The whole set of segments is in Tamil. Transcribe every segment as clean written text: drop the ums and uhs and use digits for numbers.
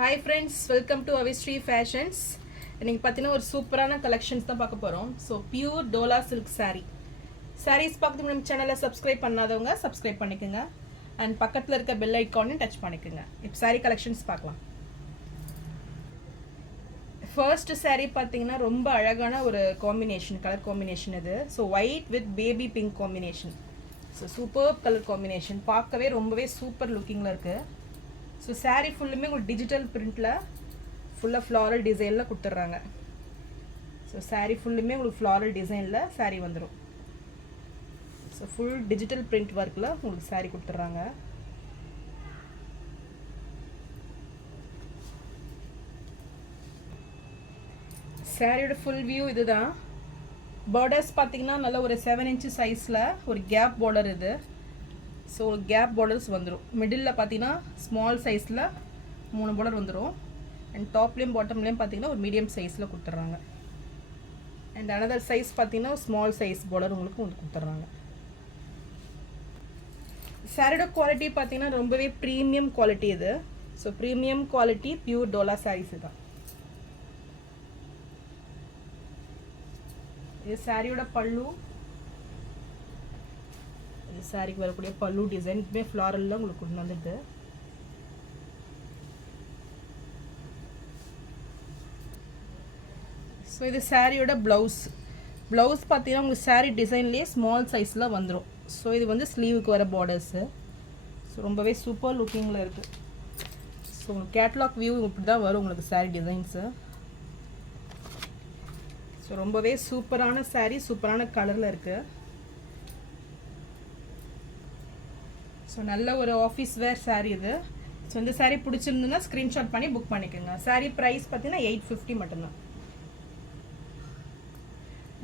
Hi friends, welcome to Avistry Fashions. இன்னைக்கு பார்த்தீங்கன்னா ஒரு சூப்பரான கலெக்ஷன்ஸ் தான் பார்க்க போகிறோம். So pure Dola silk saree. sarees பார்க்குறதுக்கு நம்ம சேனலை சப்ஸ்கிரைப் பண்ணாதவங்க சப்ஸ்கிரைப் பண்ணிக்கோங்க. அண்ட் பக்கத்தில் இருக்க பெல் ஐக்கானையும் டச் பண்ணிக்கோங்க. இப்போ saree கலெக்ஷன்ஸ் பார்க்கலாம். ஃபர்ஸ்ட் saree பார்த்தீங்கன்னா ரொம்ப அழகான ஒரு காம்பினேஷன், கலர் காம்பினேஷன் இது. So white with baby pink combination. So super colour combination, பார்க்கவே ரொம்பவே சூப்பர் லுக்கிங்கில் இருக்குது. ஸோ saree ஃபுல்லுமே உங்களுக்கு டிஜிட்டல் பிரிண்டில் ஃபுல்லாக ஃப்ளாரல் டிசைனில் கொடுத்துட்றாங்க. ஸோ saree ஃபுல்லுமே உங்களுக்கு ஃப்ளாரல் டிசைனில் saree வந்துடும். ஸோ ஃபுல் டிஜிட்டல் பிரிண்ட் ஒர்க்கில் உங்களுக்கு saree கொடுத்துட்றாங்க. சாரியோட ஃபுல் வியூ இதுதான். பார்டர்ஸ் பார்த்தீங்கன்னா நல்ல ஒரு 7 inch சைஸில் ஒரு கேப் பார்டர் இது. ஸோ கேப் பார்டர்ஸ் வந்துடும். மிடில் பார்த்தீங்கன்னா ஸ்மால் சைஸில் 3 பார்டர் வந்துடும். அண்ட் டாப்லேயும் பாட்டம்லேயும் பார்த்தீங்கன்னா ஒரு மீடியம் சைஸில் கொடுத்துட்றாங்க. அண்ட் அனதர் சைஸ் பார்த்தீங்கன்னா ஸ்மால் சைஸ் பார்டர் உங்களுக்கு கொடுத்துட்றாங்க. சாரியோட குவாலிட்டி பார்த்தீங்கன்னா ரொம்பவே ப்ரீமியம் குவாலிட்டி இது. So premium quality pure Dola saris தான். இது சாரியோட பல்லு. இது சாரிக்கு வரக்கூடிய பல்லு டிசைன் இதுமே ஃப்ளாரலில் உங்களுக்கு கொண்டு வந்துட்டு. ஸோ இது சாரியோட ப்ளவுஸ். ப்ளவுஸ் பார்த்தீங்கன்னா உங்களுக்கு சாரீ டிசைன்லேயே ஸ்மால் சைஸில் வந்துடும். ஸோ இது வந்து ஸ்லீவுக்கு வர பார்டர்ஸு. ஸோ ரொம்பவே சூப்பர் லுக்கிங்கில் இருக்குது. ஸோ உங்களுக்கு கேட்லாக் வியூ இப்படி தான் வரும் உங்களுக்கு சாரீ டிசைன்ஸு. ஸோ ரொம்பவே சூப்பரான சாரீ, சூப்பரான கலரில் இருக்குது. ஸோ நல்ல ஒரு ஆஃபீஸ் வேர் சாரீ இது. ஸோ இந்த சாரீ பிடிச்சிருந்துன்னா ஸ்க்ரீன்ஷாட் பண்ணி புக் பண்ணிக்கோங்க. சாரீ ப்ரைஸ் பார்த்தீங்கன்னா 850 மட்டும்தான்.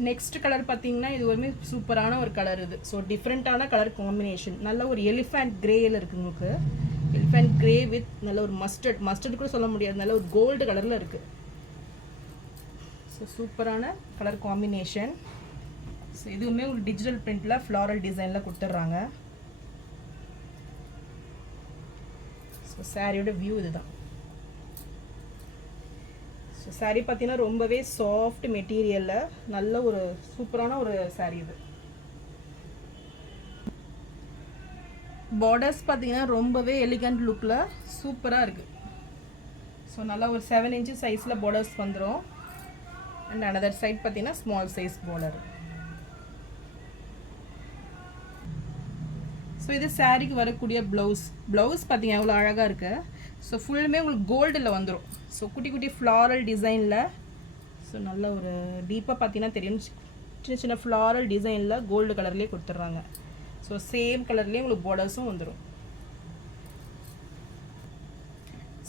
நெக்ஸ்ட் கலர் பார்த்தீங்கன்னா இது ஒரு சூப்பரான ஒரு கலர் இது. ஸோ டிஃப்ரெண்ட்டான கலர் காம்பினேஷன். நல்ல ஒரு எலிஃபண்ட் கிரேயில் இருக்குது உங்களுக்கு. எலிஃபண்ட் கிரே வித் நல்ல ஒரு மஸ்டர்ட் கூட சொல்ல முடியாது, நல்ல ஒரு கோல்டு கலரில் இருக்குது. ஸோ சூப்பரான கலர் காம்பினேஷன். ஸோ இதுவுமே ஒரு டிஜிட்டல் பிரிண்டில் ஃப்ளாரல் டிசைனில் கொடுத்துட்றாங்க. ஸோ சாரியோட வியூ இதுதான். ஸோ சாரீ பார்த்தீங்கன்னா ரொம்பவே சாஃப்ட் மெட்டீரியலில் நல்ல ஒரு சூப்பரான ஒரு சாரீ இது. பார்டர்ஸ் பார்த்தீங்கன்னா ரொம்பவே எலிகண்ட் லுக்கில் சூப்பராக இருக்குது. ஸோ நல்லா ஒரு 7 inch சைஸில் பார்டர்ஸ் வந்துடும். அண்ட் அனதர் சைட் பார்த்தீங்கன்னா ஸ்மால் சைஸ் பார்டர். ஸோ இது சாரீக்கு வரக்கூடிய ப்ளவுஸ். ப்ளவுஸ் பார்த்தீங்கன்னா எவ்வளோ அழகாக இருக்குது. ஸோ ஃபுல்லுமே உங்களுக்கு கோல்டில் வந்துடும். ஸோ குட்டி குட்டி ஃப்ளாரல் டிசைனில். ஸோ நல்ல ஒரு டீப்பாக பார்த்தீங்கன்னா தெரியும், சின்ன சின்ன ஃப்ளாரல் டிசைனில் கோல்டு கலர்லேயே கொடுத்துட்றாங்க. ஸோ சேம் கலர்லேயே உங்களுக்கு பார்டர்ஸும் வந்துடும்.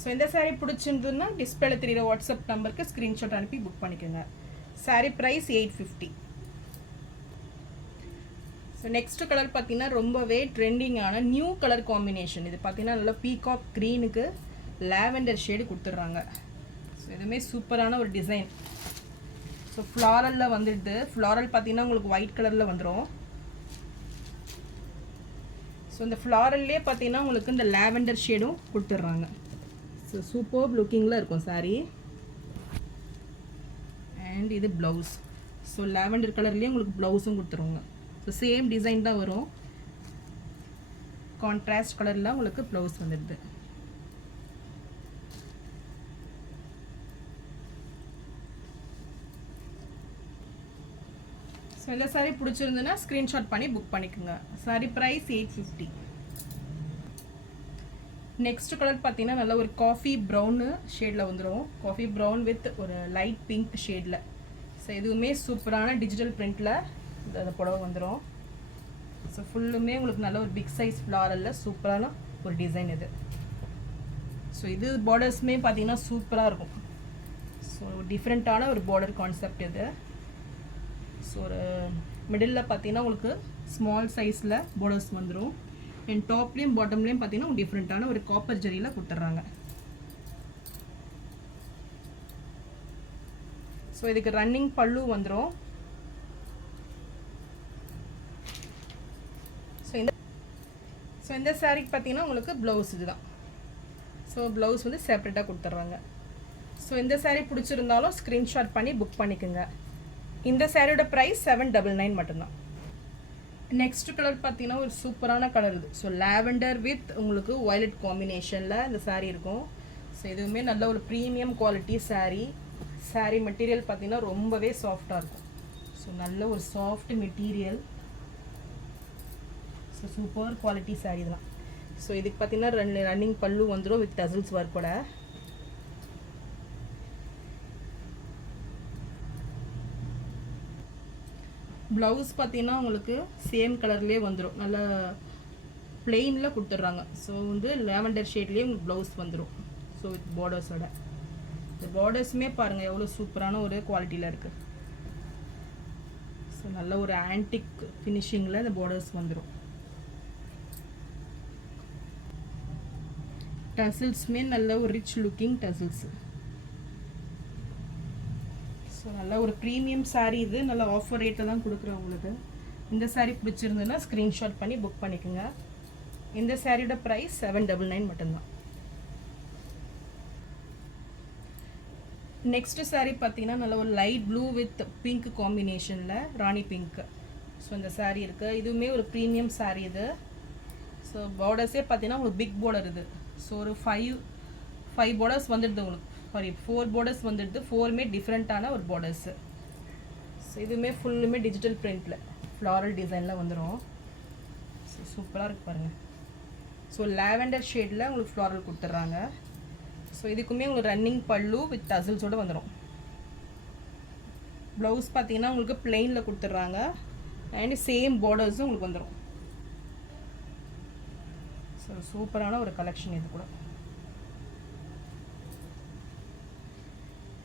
ஸோ இந்த சாரீ பிடிச்சிருந்ததுன்னா டிஸ்பிளேல தெரியுற வாட்ஸ்அப் நம்பருக்கு ஸ்க்ரீன்ஷாட் அனுப்பி புக் பண்ணிக்கோங்க. Sari price 850. So next colour பார்த்தீங்கன்னா ரொம்பவே ட்ரெண்டிங்கான நியூ கலர் காம்பினேஷன். இது பார்த்தீங்கன்னா நல்லா பீகாக் க்ரீனுக்கு லாவெண்டர் ஷேடு கொடுத்துட்றாங்க. ஸோ இதுவுமே சூப்பரான ஒரு டிசைன். ஸோ ஃப்ளாரலில் வந்துடுது. ஃப்ளாரல் பார்த்தீங்கன்னா உங்களுக்கு ஒயிட் கலரில் வந்துடும். ஸோ இந்த ஃப்ளாரல்லே பார்த்தீங்கன்னா உங்களுக்கு இந்த லாவெண்டர் ஷேடும் கொடுத்துட்றாங்க. ஸோ சூப்பர் லுக்கிங்கில் இருக்கும் சாரீ. அண்ட் இது ப்ளவுஸ். ஸோ லாவெண்டர் கலர்லேயே உங்களுக்கு ப்ளவுஸும் கொடுத்துருவாங்க. ஸோ சேம் டிசைன் தான் வரும். கான்ட்ராஸ்ட் கலரில் உங்களுக்கு ப்ளவுஸ் வந்துடுது. ஸோ இந்த சாரீ பிடிச்சிருந்துன்னா ஸ்க்ரீன்ஷாட் பண்ணி புக் பண்ணிக்கோங்க. சாரீ ப்ரைஸ் 850. நெக்ஸ்ட் கலர் பார்த்தீங்கன்னா நல்ல ஒரு காஃபி ப்ரௌனு ஷேடில் வந்துடும். காஃபி ப்ரௌன் வித் ஒரு லைட் பிங்க் ஷேடில். ஸோ இதுவுமே சூப்பரான டிஜிட்டல் பிரிண்டில் இந்த புடவை வந்துடும். ஸோ ஃபுல்லுமே உங்களுக்கு நல்ல ஒரு பிக் சைஸ் ஃப்ளாரலில் சூப்பரான ஒரு டிசைன் இது. ஸோ இது பார்டர்ஸுமே பார்த்தீங்கன்னா சூப்பராக இருக்கும். ஸோ டிஃப்ரெண்ட்டான ஒரு பார்டர் கான்செப்ட் இது. ஸோ ஒரு மிடில் பார்த்தீங்கன்னா உங்களுக்கு ஸ்மால் சைஸில் பார்டர்ஸ் வந்துடும். அண்ட் டாப்லேயும் பாட்டம்லேயும் பார்த்தீங்கன்னா டிஃப்ரெண்ட்டான ஒரு காப்பர் ஜரியில் கொடுத்துட்றாங்க. ஸோ இதுக்கு ரன்னிங் பல்லு வந்துடும். ஸோ இந்த சாரீக்கு பார்த்தீங்கன்னா உங்களுக்கு ப்ளவுஸ் இதுதான். ஸோ ஸோ ப்ளவுஸ் வந்து செப்பரேட்டாக கொடுத்துட்றாங்க. ஸோ இந்த saree பிடிச்சிருந்தாலும் ஸ்க்ரீன்ஷாட் பண்ணி புக் பண்ணிக்கோங்க. இந்த சாரியோட ப்ரைஸ் 799 மட்டும்தான். நெக்ஸ்ட் கலர் பார்த்தீங்கன்னா ஒரு சூப்பரான கலர் இது. ஸோ லாவெண்டர் வித் உங்களுக்கு வயலட் காம்பினேஷனில் இந்த saree இருக்கும். ஸோ இதுவுமே நல்ல ஒரு ப்ரீமியம் குவாலிட்டி saree மெட்டீரியல் பார்த்தீங்கன்னா ரொம்பவே சாஃப்டாக இருக்கும். ஸோ நல்ல ஒரு soft material. So super quality saree இதெல்லாம். ஸோ இதுக்கு பார்த்தீங்கன்னா ரன்னிங் பல்லு வந்துடும் வித் டசல்ஸ் ஒர்க்கோட. ப்ளவுஸ் பார்த்தீங்கன்னா உங்களுக்கு சேம் கலர்லேயே வந்துடும், நல்லா பிளெயினில் கொடுத்துட்றாங்க. ஸோ வந்து லாவெண்டர் ஷேட்லேயே உங்களுக்கு ப்ளவுஸ் வந்துடும். ஸோ வித் பார்டர்ஸோட. இந்த பார்டர்ஸுமே பாருங்கள் எவ்வளோ சூப்பரான ஒரு குவாலிட்டியில் இருக்குது. ஸோ நல்ல ஒரு ஆன்டிக் ஃபினிஷிங்கில் இந்த பார்டர்ஸ் வந்துடும். டசில்ஸுமே நல்ல ஒரு ரிச் லுக்கிங் டசில்ஸு. ஸோ நல்ல ஒரு ப்ரீமியம் saree இது. நல்ல ஆஃபர் ரேட்டில் தான் கொடுக்குறேன் உங்களுக்கு. இந்த saree பிடிச்சிருந்ததுன்னா ஸ்க்ரீன்ஷாட் பண்ணி புக் பண்ணிக்கோங்க. இந்த சாரியோட ப்ரைஸ் 799 மட்டும்தான். நெக்ஸ்ட் saree பார்த்தீங்கன்னா நல்ல ஒரு லைட் ப்ளூ வித் பிங்க் காம்பினேஷனில் ராணி பிங்க். ஸோ இந்த saree இருக்குது. இதுவுமே ஒரு ப்ரீமியம் saree இது. ஸோ பார்டர்ஸே பார்த்தீங்கன்னா உங்களுக்கு பிக் பார்டர் இது. ஸோ ஒரு ஃபைவ் பார்டர்ஸ் வந்துடுது உங்களுக்கு. சாரி 4 பார்டர்ஸ் வந்துடுது. 4மே டிஃப்ரெண்ட்டான ஒரு பார்டர்ஸு. ஸோ இதுவுமே ஃபுல்லுமே டிஜிட்டல் பிரிண்டில் ஃப்ளாரல் டிசைனில் வந்துடும். ஸோ சூப்பராக இருக்குது பாருங்கள். ஸோ லாவெண்டர் ஷேடில் உங்களுக்கு ஃப்ளாரல் கொடுத்துட்றாங்க. ஸோ இதுக்குமே உங்களுக்கு ரன்னிங் பல்லு வித் டசல்ஸோடு வந்துடும். ப்ளவுஸ் பார்த்தீங்கன்னா உங்களுக்கு பிளெயினில் கொடுத்துட்றாங்க. அண்ட் சேம் பார்டர்ஸும் உங்களுக்கு வந்துடும். ஸோ சூப்பரான ஒரு கலெக்ஷன் இது கூட.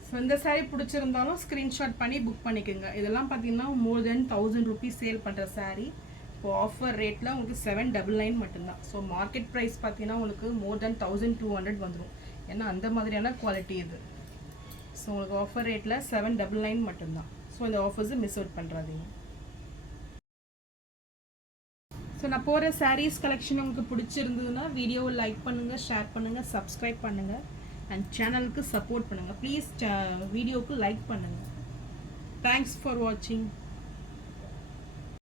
ஸோ இந்த saree பிடிச்சிருந்தாலும் ஸ்க்ரீன்ஷாட் பண்ணி புக் பண்ணிக்கோங்க. இதெல்லாம் பார்த்தீங்கன்னா மோர் தென் 1000 rupees சேல் பண்ணுற saree. இப்போ ஆஃபர் ரேட்டில் உங்களுக்கு 799 மட்டும்தான். ஸோ மார்க்கெட் ப்ரைஸ் பார்த்தீங்கன்னா உங்களுக்கு மோர் தென் 1200 வந்துடும். ஏன்னா அந்த மாதிரியான குவாலிட்டி இது. ஸோ உங்களுக்கு ஆஃபர் ரேட்டில் 799 மட்டும்தான். ஸோ இந்த ஆஃபர்ஸை மிஸ் அவுட் பண்ணுறாதீங்க. ஸோ நான் போகிற sarees கலெக்ஷன் உங்களுக்கு பிடிச்சிருந்ததுன்னா வீடியோவை லைக் பண்ணுங்கள், ஷேர் பண்ணுங்கள், சப்ஸ்கிரைப் பண்ணுங்கள் அண்ட் சேனலுக்கு சப்போர்ட் பண்ணுங்கள். ப்ளீஸ் வீடியோவுக்கு லைக் பண்ணுங்கள். தேங்க்ஸ் ஃபார் வாட்சிங்.